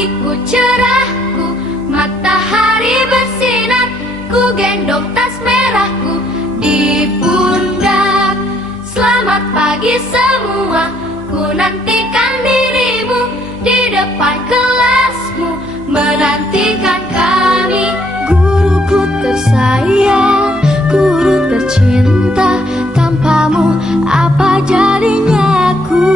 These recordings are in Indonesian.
pagiku cerahku, matahari bersinar, ku gendong tas merahku di pundak. Selamat pagi semua, ku nantikan dirimu di depan kelasmu, menantikan kami. Guruku tersayang, guru tercinta, tanpamu apa jadinya aku?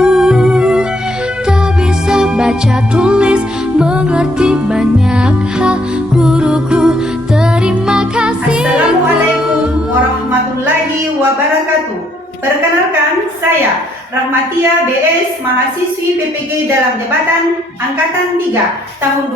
Tak bisa baca tulis, mengerti banyak hal, guruku terima kasih. Assalamualaikum warahmatullahi wabarakatuh. Perkenalkan, saya Rahmatia BS, mahasiswi PPG dalam jabatan Angkatan 3 tahun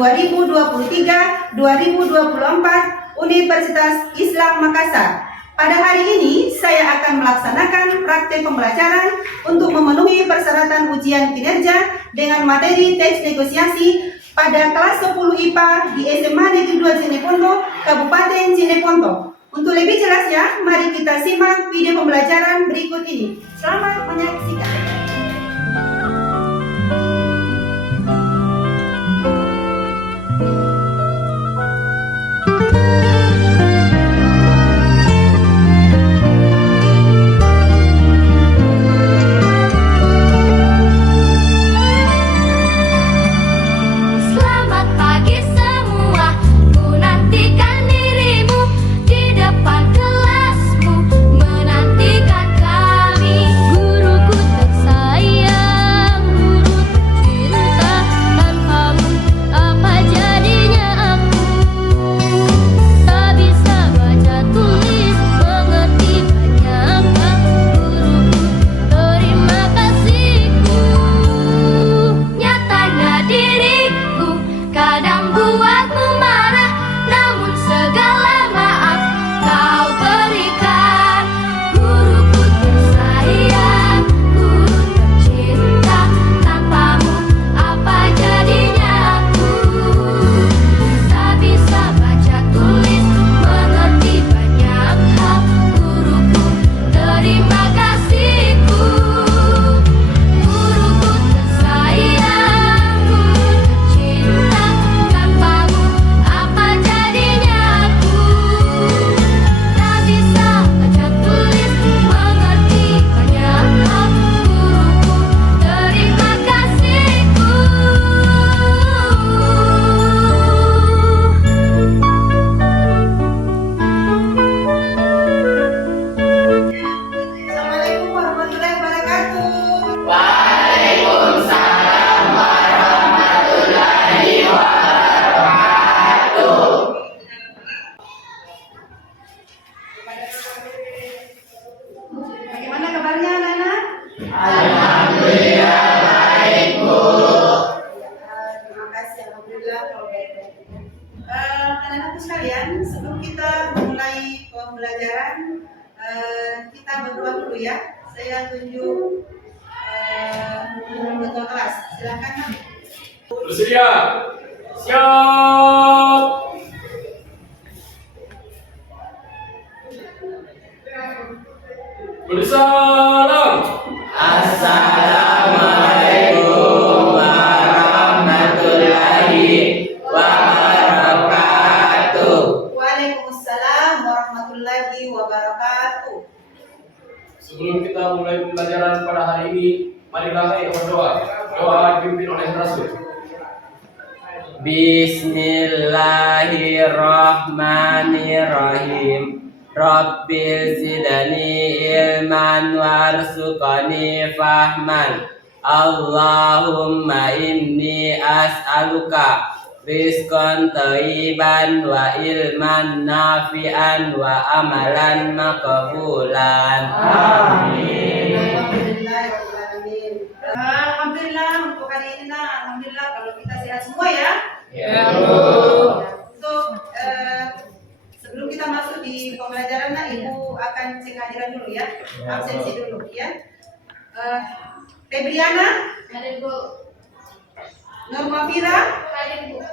2023-2024 Universitas Islam Makassar. Pada hari ini saya akan melaksanakan praktek pembelajaran untuk memenuhi persyaratan ujian kinerja dengan materi teks negosiasi pada kelas 10 IPA di SMA Negeri 2 Cineponto, Kabupaten Cineponto. Untuk lebih jelasnya, mari kita simak video pembelajaran berikut ini. Selamat menyaksikan. Selamat pagi semua, ku nantikan dirimu di depan kelasmu, menantikan kami. Guruku tersayang, guru tercinta, tanpamu apa jadinya aku? Tak bisa baca tulis, mengerti banyak hal, guruku terima kasihku. Nyatanya diriku kadang buatmu marah, namun segala maaf kau berikan. Guruku tersayang, guru tercinta, tanpamu apa jadinya aku? Tak bisa baca tulis, mengerti banyak hal, guruku terima kasihku. Guruku tersayang, guru tercinta, tanpamu apa jadinya aku? Tak bisa baca tulis, mengerti banyak hal, guruku terima kasihku. Assalamualaikum warahmatullahi wabarakatuh. Bagaimana kabarnya anak-anak? Alhamdulillah baik, Bu. Terima kasih, alhamdulillah kalau baik. Anak-anakku sekalian, sebelum kita mulai pembelajaran, kita berdoa dulu ya. Saya tunjuk ketua kelas. Silakan, Nak. Bersedia? Siap! Bersalam! Assalamualaikum warahmatullahi wabarakatuh. Waalaikumsalam warahmatullahi wabarakatuh. Sebelum kita mulai pembelajaran pada hari ini, marilah kita berdoa. Doa dipimpin oleh Rasul. Bismillahirrahmanirrahim. Rabbil zidani ilman warzuqani fahman. Allahumma inni as'aluka rizqan thayyiban wa ilman nafi'an wa amalan maqbulan. Amin. Alhamdulillahirrahmanirrahim. Alhamdulillah untuk hari ini, Nak. Alhamdulillah kalau kita sehat semua ya. Ya, Untuk sebelum kita masuk di pembelajaran, Nak, Ibu akan cek kehadiran dulu ya. Absensi dulu ya. Febriana, Hadir, Bu. Norma Fira, Hadir, Bu.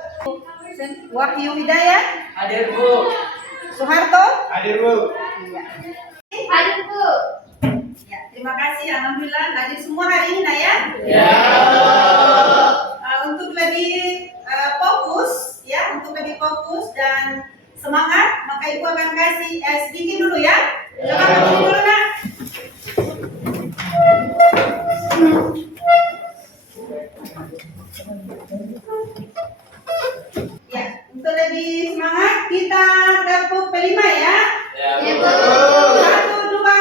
Wahyu Hidayat, hadir Bu. Soeharto. Hadir Bu. Hadir, Bu. Ya, terima kasih. Alhamdulillah hadir semua hari ini, Nak ya. Ya. Untuk lebih fokus dan semangat, maka Ibu akan kasih es dingin dulu ya. Coba berdiri dulu nak. Ya, untuk lebih semangat kita tepuk kelima ya. Ya, Bu. 1, 2, 3.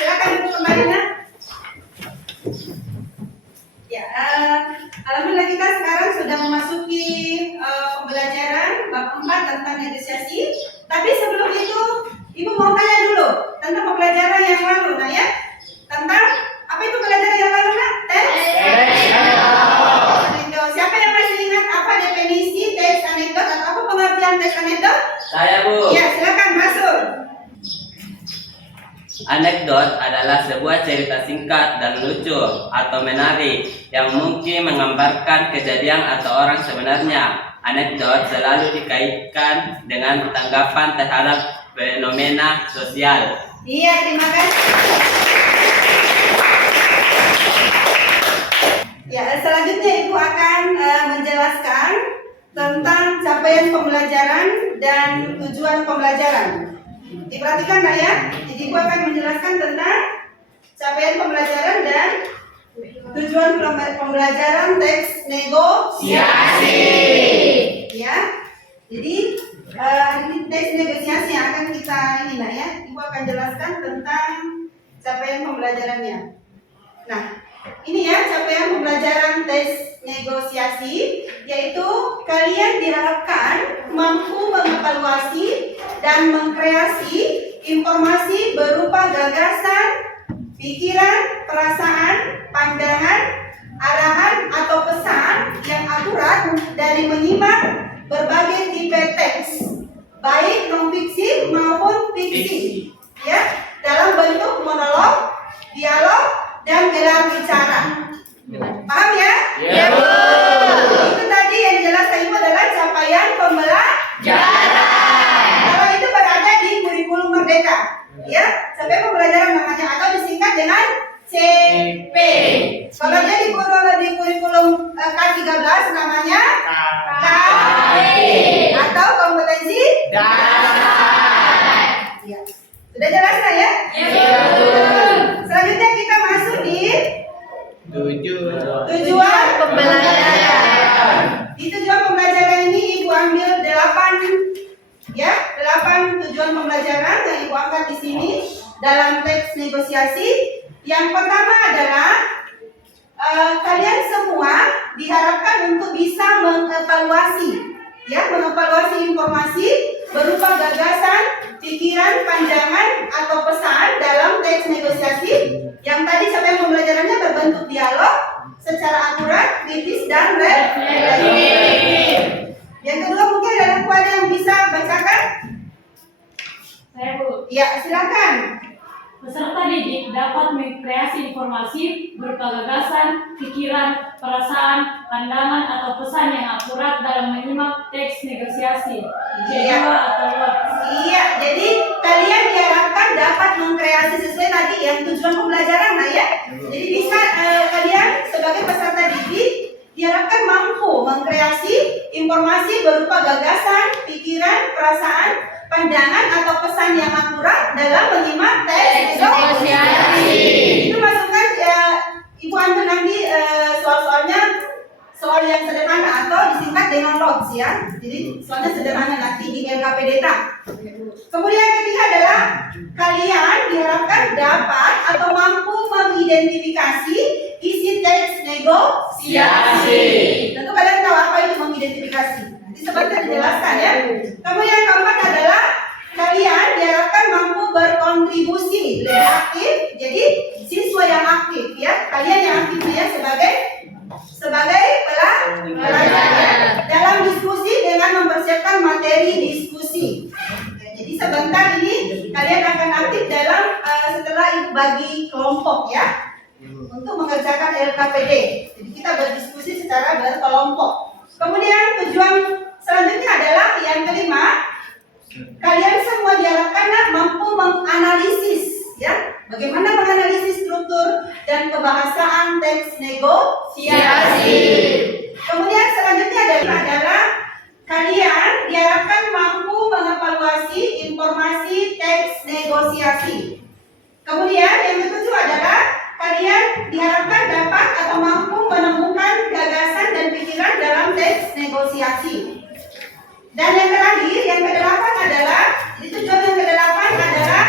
Silakan duduk kembali nak. Ya, alhamdulillah kita sekarang sudah memasuki pembelajaran bab 4 tentang negosiasi. Tapi sebelum itu, Ibu mau tanya dulu tentang pembelajaran yang lalu, nah ya. Tentang apa itu pembelajaran yang lalu nak? Anekdot. Siapa yang masih ingat apa definisi teks anekdot atau apa pengertian teks anekdot? Saya, Bu. Ya, silakan masuk. Anekdot adalah sebuah cerita singkat dan lucu atau menarik yang mungkin menggambarkan kejadian atau orang sebenarnya. Anekdot selalu dikaitkan dengan tanggapan terhadap fenomena sosial. Iya, terima kasih. Ya, selanjutnya Ibu akan menjelaskan tentang capaian pembelajaran dan tujuan pembelajaran. Diperhatikan nak ya. Jadi Ibu akan menjelaskan tentang capaian pembelajaran dan tujuan pembelajaran teks negosiasi. Ya. Jadi ini teks negosiasi yang akan kita ini nak ya. Ibu akan jelaskan tentang capaian pembelajarannya. Nah, ini ya capaian pembelajaran teks negosiasi, yaitu kalian diharapkan mampu mengevaluasi dan mengkreasi informasi berupa gagasan, pikiran, perasaan, pandangan, arahan atau pesan yang akurat dari menyimak berbagai tipe teks, baik non-fiksi maupun fiksi, ya, dalam bentuk monolog, dialog, dan gelar bicara. Paham ya? Ya, Bu. Itu tadi yang dijelaskan Ibu adalah capaian pembelajaran. Kalau itu berada di kurikulum Merdeka, ya, capaian pembelajaran namanya atau disingkat dengan CP. Kalau dia di kurikulum K13 namanya KP atau kompetensi dasar. Ya. Sudah jelas lah ya? Selanjutnya kita masuk di tujuan pembelajaran. Di tujuan pembelajaran ini Ibu ambil 8 tujuan pembelajaran yang Ibu angkat di sini dalam teks negosiasi. Yang pertama adalah kalian semua diharapkan untuk bisa mengevaluasi informasi berupa gagasan, pikiran, pandangan atau pesan dalam teks negosiasi yang tadi capaian pembelajarannya berbentuk dialog secara akurat, kritis dan reflektif. Yang kedua mungkin ada kepada yang bisa bacakan? Saya, Bu. Ya, silakan. Peserta didik dapat mengkreasi informasi berupa gagasan, pikiran, perasaan, pandangan, atau pesan yang akurat dalam menyimak teks negosiasi. Iya. Kedua atau luar. Iya, jadi kalian diharapkan dapat mengkreasi sesuai tadi yang tujuan pembelajaran, nah ya. Jadi bisa kalian sebagai peserta didik diharapkan mampu mengkreasi informasi berupa gagasan, pikiran, perasaan, pandangan atau pesan yang akurat dalam menyimak teks negosiasi. Itu masukkan Ibu ambil nanti soal yang sederhana atau disingkat dengan LOTS ya. Jadi soalnya sederhana nanti di LKPD. Kemudian yang ketiga adalah kalian diharapkan dapat atau mampu mengidentifikasi isi teks negosiasi. Tentu kalian tahu apa itu mengidentifikasi. Nanti seperti dijelaskan ya. Kemudian yang keempat adalah kalian diharapkan mampu berkontribusi lebih aktif. Jadi siswa yang aktif ya. Kalian yang aktif ya sebagai pelajar ya, dalam diskusi dengan mempersiapkan materi diskusi. Jadi sebentar ini kalian akan aktif dalam setelah Ibu bagi kelompok ya untuk mengerjakan LKPD. Jadi kita berdiskusi secara berkelompok. Kemudian tujuan selanjutnya adalah yang kelima, kalian semua diharapkan mampu menganalisis, ya, bagaimana menganalisis struktur dan kebahasaan teks negosiasi. Kemudian selanjutnya adalah kalian diharapkan mampu mengevaluasi informasi teks negosiasi. Kemudian yang ketujuh adalah kalian diharapkan dapat atau mampu menemukan gagasan dan pikiran dalam teks negosiasi. Dan yang terakhir, yang kedelapan adalah, tujuan yang kedelapan adalah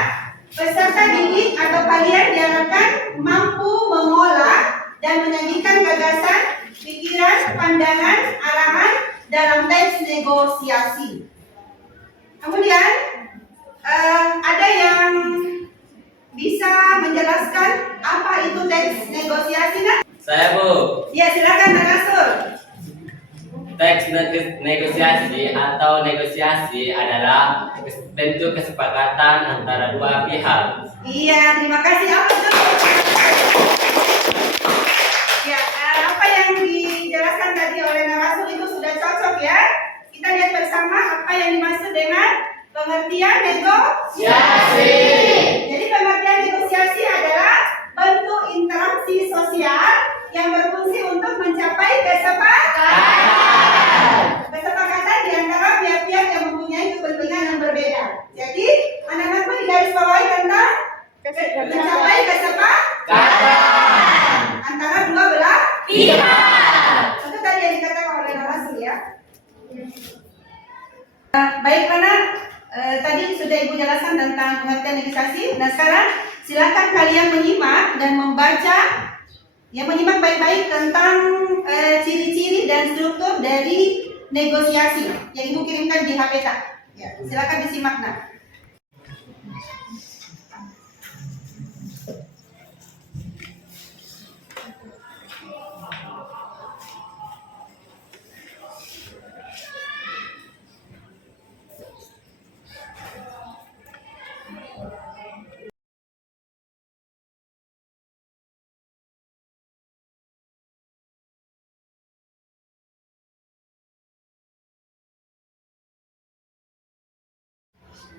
peserta didik atau kalian diharapkan mampu mengolah dan menyajikan gagasan, pikiran, pandangan, arahan dalam teks negosiasi. Kemudian ada yang bisa menjelaskan apa itu teks negosiasi, nak? Saya, Bu. Ya, silakan, Nak Rasul. Teks negosiasi atau negosiasi adalah bentuk kesepakatan antara dua pihak. Iya, terima kasih. Apa itu? Ya, apa yang dijelaskan tadi oleh Nak Rasul itu sudah cocok, ya. Kita lihat bersama apa yang dimaksud dengan pengertian negosiasi. Jadi pengertian negosiasi adalah bentuk interaksi sosial yang berfungsi untuk mencapai kesepakatan di antara pihak-pihak yang mempunyai kepentingan yang berbeda. Jadi anak-anak pun digarisbawahi tentang mencapai kesepakatan antara dua belah pihak. Itu tadi yang dikatakan oleh narasi, ya. Baik, mana tadi sudah Ibu jelaskan tentang pengertian negosiasi. Nah, sekarang silakan kalian menyimak dan membaca, ya, menyimak baik-baik tentang ciri-ciri dan struktur dari negosiasi yang Ibu kirimkan di HP tak. Ya, silakan disimak, nak.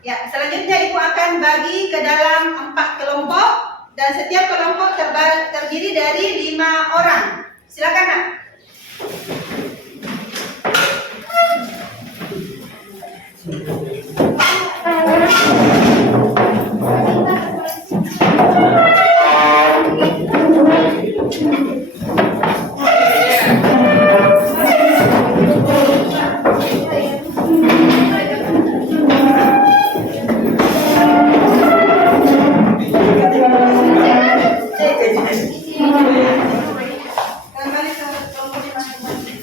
Ya, selanjutnya Ibu akan bagi ke dalam 4 kelompok dan setiap kelompok terdiri dari 5 orang. Silakan, nak. Kembali ke kelompok masing-masing.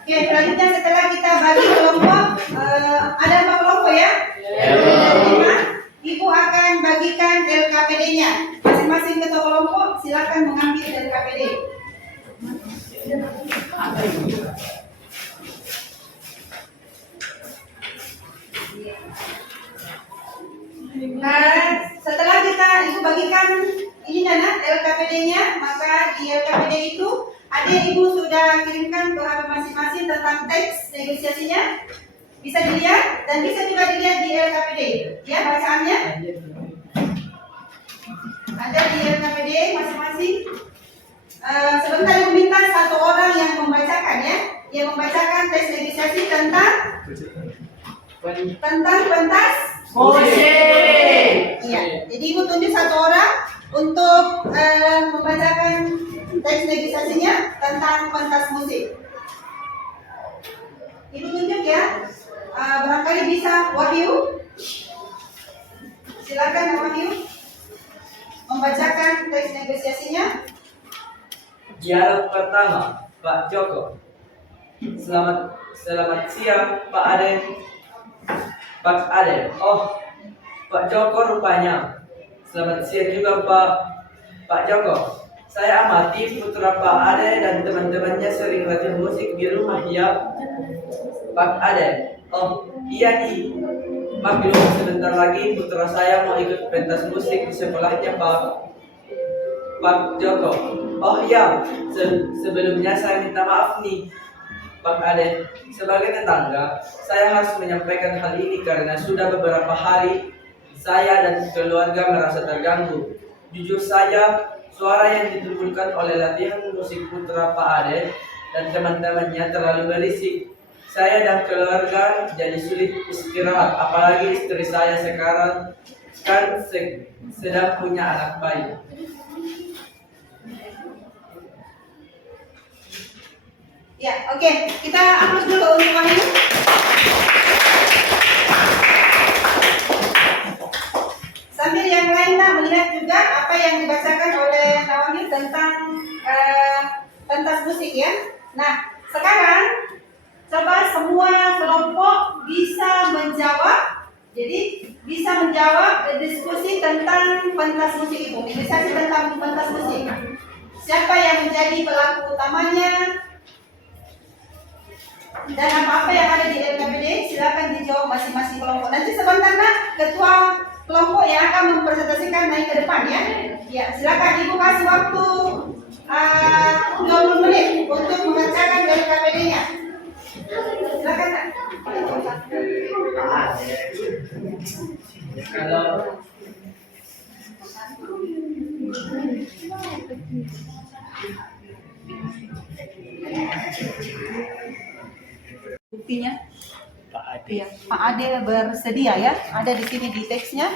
Oke, selanjutnya setelah kita bagi kelompok, ada 4 kelompok, ya? Ibu akan bagikan LKPD-nya. Masing-masing ketua kelompok silakan mengambil LKPD. Nah, setelah Ibu bagikan ini dana LKPD-nya, maka di LKPD itu ada Ibu sudah kirimkan ke HP masing-masing tentang teks negosiasinya. Bisa dilihat dan bisa juga dilihat di LKPD, ya, bacaannya. Ada di LKPD masing-masing. Sebentar Ibu minta 1 orang yang membacakan, ya, yang membacakan teks negosiasi tentang pentas musik. Iya, jadi Ibu tunjuk 1 orang untuk membacakan teks negosiasinya tentang pentas musik. Ibu tunjuk, ya. Barangkali bisa Wahyu. Silakan Wahyu membacakan teks negosiasinya. Dialog pertama, Pak Joko. Selamat siang, Pak Ade. Pak Ade. Oh, Pak Joko rupanya. Selamat siang juga, Pak Joko. Saya amati putra Pak Ade dan teman-temannya sering latihan musik di rumah, ya. Pak Ade. Oh, iya, Maklum, sebentar lagi putra saya mau ikut pentas musik di sekolahnya Pak Joko. Oh iya, sebelumnya saya minta maaf nih, Pak Ade. Sebagai tetangga, saya harus menyampaikan hal ini karena sudah beberapa hari saya dan keluarga merasa terganggu. Jujur saja, suara yang ditimbulkan oleh latihan musik putra Pak Ade dan teman-temannya terlalu berisik. Saya dan keluarga jadi sulit istirahat, apalagi istri saya sekarang sedang punya anak bayi. Ya, oke. Kita aplaus dulu untuk Wahyu. Sambil yang lainnya melihat juga apa yang dibacakan oleh Wahyu tentang pentas musik ya. Nah, sekarang coba semua kelompok bisa menjawab. Jadi bisa menjawab diskusi tentang pentas musik itu. Diskusi tentang pentas musik. Siapa yang menjadi pelaku utamanya? Dan apa-apa yang ada di LKPD silakan dijawab masing-masing kelompok. Nanti sebentar ketua kelompok yang akan mempresentasikan naik ke depan ya. Ya, silakan Ibu kasih waktu 20 menit untuk membacakan LKPD-nya. Silakan Nak. Kalau Buktinya ya, Pak Ade bersedia ya. Ada di sini di teksnya.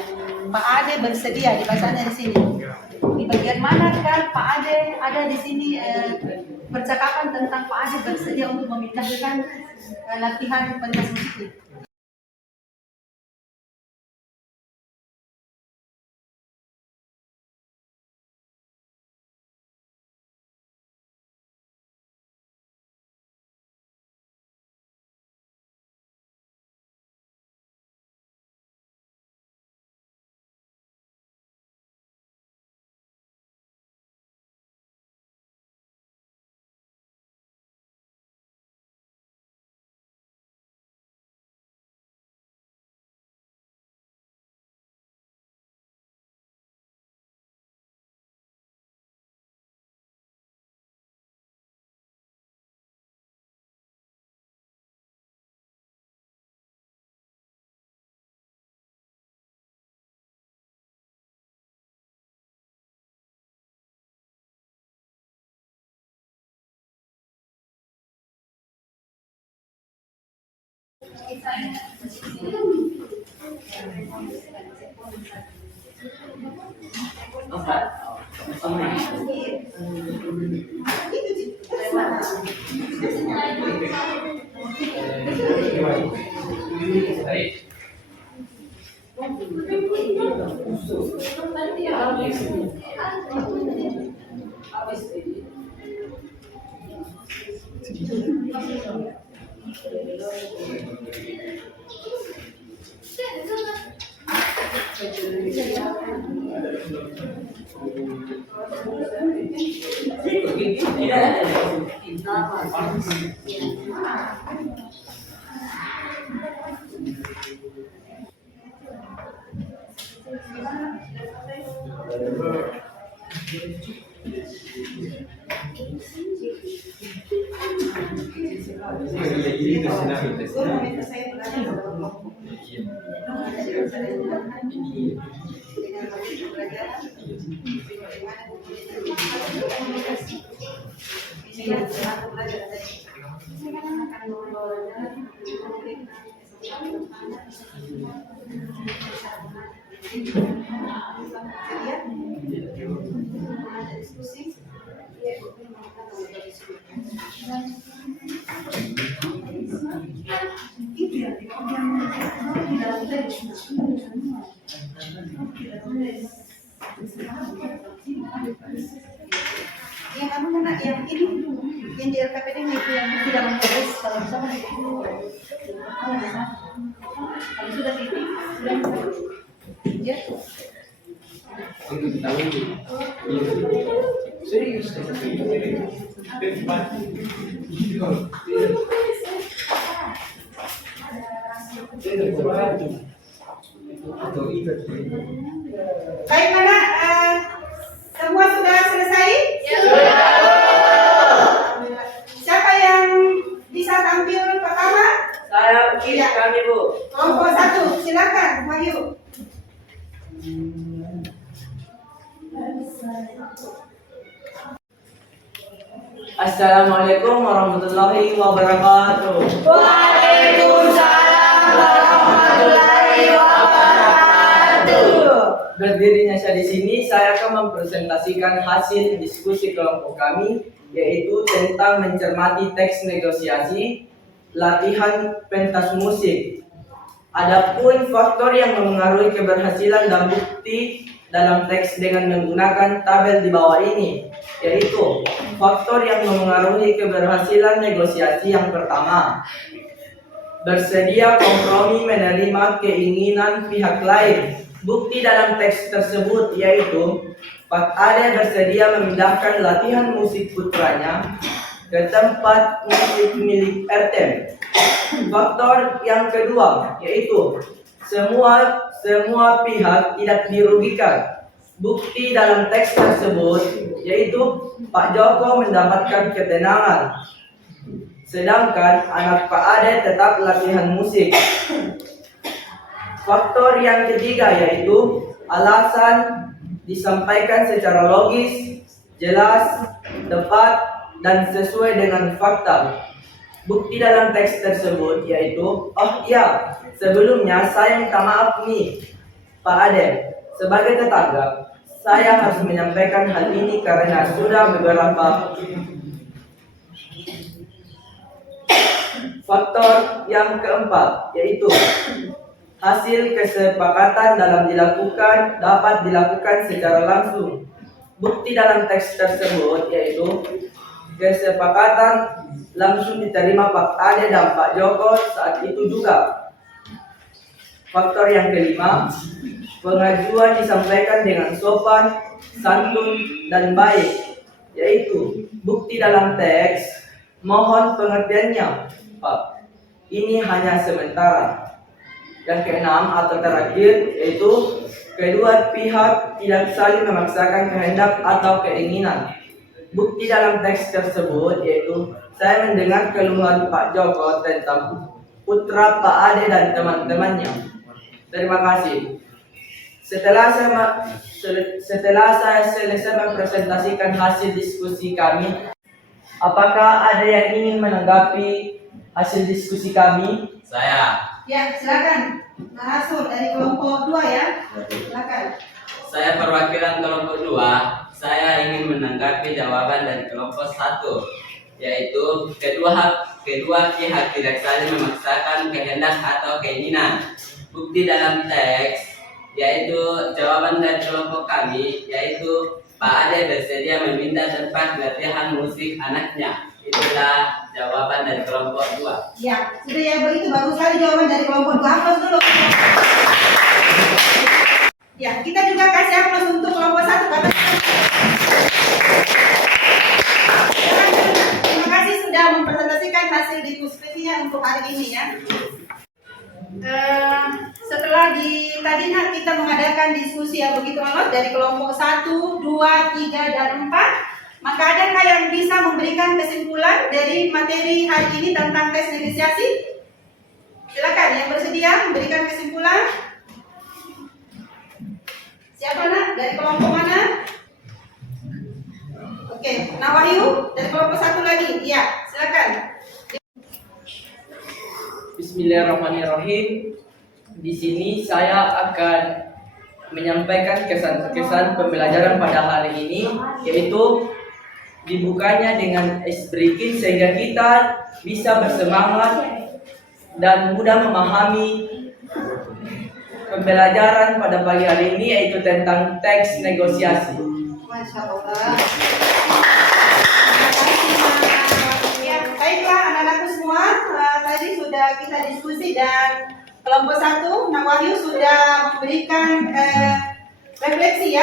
Pak Ade bersedia dibacanya di sini. Di bagian mana kan Pak Ade ada di sini percakapan tentang Pak Ade bersedia untuk memindahkan latihan pentas musik. Yang kamu mana yang ini yang di LKPD itu yang tidak menulis kalau misalnya kalau sudah ini sudah ya itu ditanggung serius Baik, mana? Semua sudah selesai? Siapa yang bisa tampil pertama? Saya Iya. kami Bu. Kelompok 1, silakan, Wahyu. Assalamualaikum warahmatullahi wabarakatuh. Berdirinya saya di sini, saya akan mempresentasikan hasil diskusi kelompok kami, yaitu tentang mencermati teks negosiasi, latihan pentas musik. Adapun faktor yang memengaruhi keberhasilan dan bukti dalam teks dengan menggunakan tabel di bawah ini, yaitu faktor yang memengaruhi keberhasilan negosiasi yang pertama, bersedia kompromi menerima keinginan pihak lain. Bukti dalam teks tersebut yaitu Pak Ade bersedia memindahkan latihan musik putranya ke tempat musik milik RTM. Faktor yang kedua yaitu semua pihak tidak dirugikan. Bukti dalam teks tersebut yaitu Pak Joko mendapatkan ketenangan, sedangkan anak Pak Ade tetap latihan musik. Faktor yang ketiga yaitu alasan disampaikan secara logis, jelas, tepat, dan sesuai dengan fakta. Bukti dalam teks tersebut yaitu, sebelumnya saya minta maaf nih Pak Ade, sebagai tetangga saya harus menyampaikan hal ini karena sudah beberapa. Faktor yang keempat yaitu hasil kesepakatan dapat dilakukan secara langsung. Bukti dalam teks tersebut yaitu kesepakatan langsung diterima Pak Ade dan Pak Joko saat itu juga. Faktor yang kelima, pengajuan disampaikan dengan sopan, santun, dan baik, yaitu bukti dalam teks, mohon pengertiannya, Pak, ini hanya sementara. Yang keenam atau terakhir yaitu kedua pihak tidak saling memaksakan kehendak atau keinginan. Bukti dalam teks tersebut yaitu saya mendengar keluhan Pak Joko tentang putra Pak Ade dan teman-temannya. Terima kasih. Setelah saya selesai mempresentasikan hasil diskusi kami, apakah ada yang ingin menanggapi hasil diskusi kami? Saya. Ya, silakan. Narasur dari kelompok 2 ya. Silakan. Saya perwakilan kelompok 2. Saya ingin menanggapi jawaban dari kelompok 1, yaitu kedua pihak tidak saling memaksakan kehendak atau keinginan. Bukti dalam teks yaitu jawaban dari kelompok kami yaitu Pak Ade bersedia memindah tempat latihan musik anaknya. Itulah jawaban dari kelompok 2. Ya, sudah ya, begitu bagus sekali jawaban dari kelompok 2. Aplaus dulu. Ya, kita juga kasih aplaus untuk kelompok 1. Terima kasih sudah mempresentasikan hasil diskusinya untuk hari ini ya. Setelah tadi kita mengadakan diskusi yang begitu alot dari kelompok 1, 2, 3, dan 4. Maka adakah yang bisa memberikan kesimpulan dari materi hari ini tentang tes negosiasi? Silakan yang bersedia memberikan kesimpulan. Siapa nak? Dari kelompok mana? Oke, Wahyu dari kelompok 1 lagi. Iya, silakan. Bismillahirrahmanirrahim. Di sini saya akan menyampaikan kesan-kesan pembelajaran pada hari ini, yaitu dibukanya dengan ice breaking sehingga kita bisa bersemangat dan mudah memahami pembelajaran pada pagi hari ini, yaitu tentang teks negosiasi. Masya Allah. Terima kasih. Ya, baiklah anak-anakku semua. Tadi sudah kita diskusi dan kelompok 1, Wahyu sudah memberikan refleksi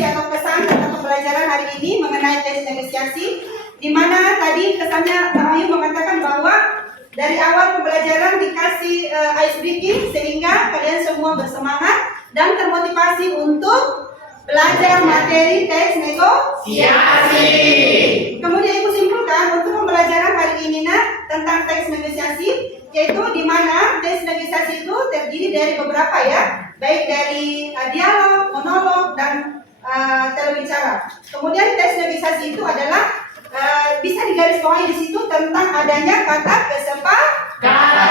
atau pesan tentang pembelajaran hari ini mengenai tes negosiasi, di mana tadi kesannya Wahyu mengatakan bahwa dari awal pembelajaran dikasih ice breaking sehingga kalian semua bersemangat termotivasi untuk belajar materi teks negosiasi. Kemudian Ibu simpulkan untuk pembelajaran hari ini tentang teks negosiasi, yaitu di mana teks negosiasi itu terdiri dari beberapa ya, baik dari dialog, monolog, dan telebicara. Kemudian teks negosiasi itu adalah bisa digarisbawahi di situ tentang adanya kata kesepakatan.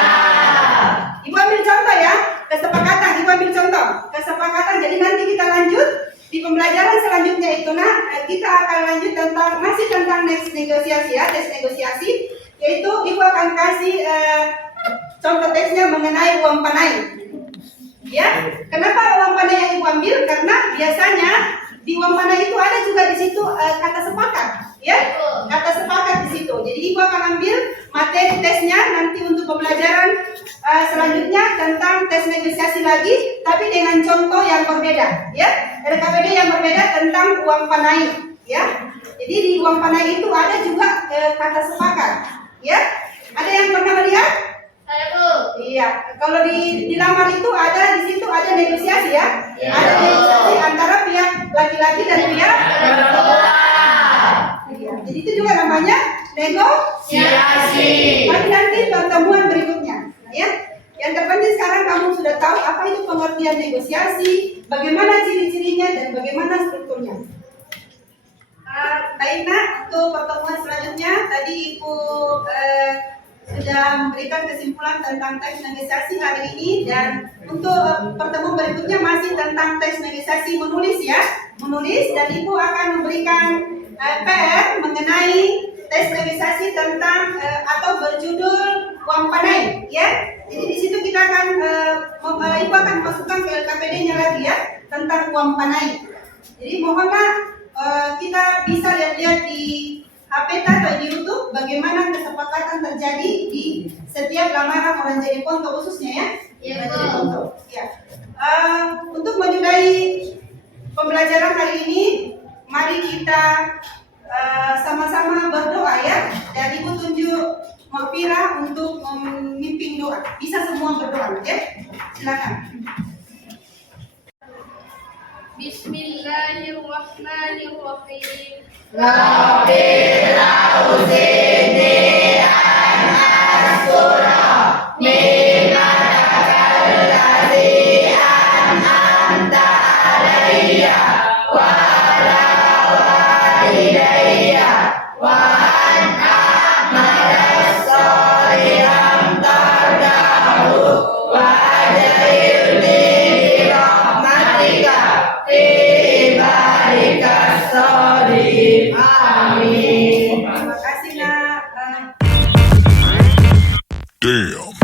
Ibu ambil contoh ya, kesepakatan. Ibu ambil contoh kesepakatan. Jadi nanti kita lanjut di pembelajaran selanjutnya itu kita akan lanjut masih tentang teks negosiasi ya, teks negosiasi, yaitu Ibu akan kasih contoh teksnya mengenai uang panai. Ya, kenapa uang panai yang Ibu ambil? Karena biasanya di uang panai itu ada juga di situ kata sepakat, ya, kata sepakat di situ. Jadi Ibu akan ambil materi tesnya nanti untuk pembelajaran selanjutnya tentang tes negosiasi lagi, tapi dengan contoh yang berbeda, ya, RKPD yang berbeda tentang uang panai, ya. Jadi di uang panai itu ada juga kata sepakat, ya. Ada yang pernah melihat? Saya Bu. Iya, kalau di lamar itu ada di situ ada negosiasi ya. Ada negosiasi antara pihak laki-laki dan pihak perempuan. Iya, jadi itu juga namanya negosiasi. Tapi nanti pertemuan berikutnya, ya. Yang terpenting sekarang kamu sudah tahu apa itu pengertian negosiasi, bagaimana ciri-cirinya dan bagaimana strukturnya. Baik Nak, untuk pertemuan selanjutnya tadi Ibu sudah memberikan kesimpulan tentang teks negosiasi hari ini, dan untuk pertemuan berikutnya masih tentang teks negosiasi menulis ya, menulis, dan Ibu akan memberikan PR mengenai teks negosiasi tentang atau berjudul uang panai ya. Jadi di situ kita akan Ibu akan masukkan ke LKPD-nya lagi ya tentang uang panai. Jadi mohonlah kita bisa lihat-lihat di HP atau di YouTube bagaimana kesepakatan terjadi di setiap lamaran orang jadi ponto khususnya ya. Iya, Orang Bu. jadi ponto. Ya. Untuk menyudahi pembelajaran hari ini, mari kita sama-sama berdoa ya. Dan Ibu tunjuk Mafira untuk memimpin doa. Bisa semua berdoa ya. Silakan. Bismillahirrahmanirrahim. Terima kasih Nak. Damn.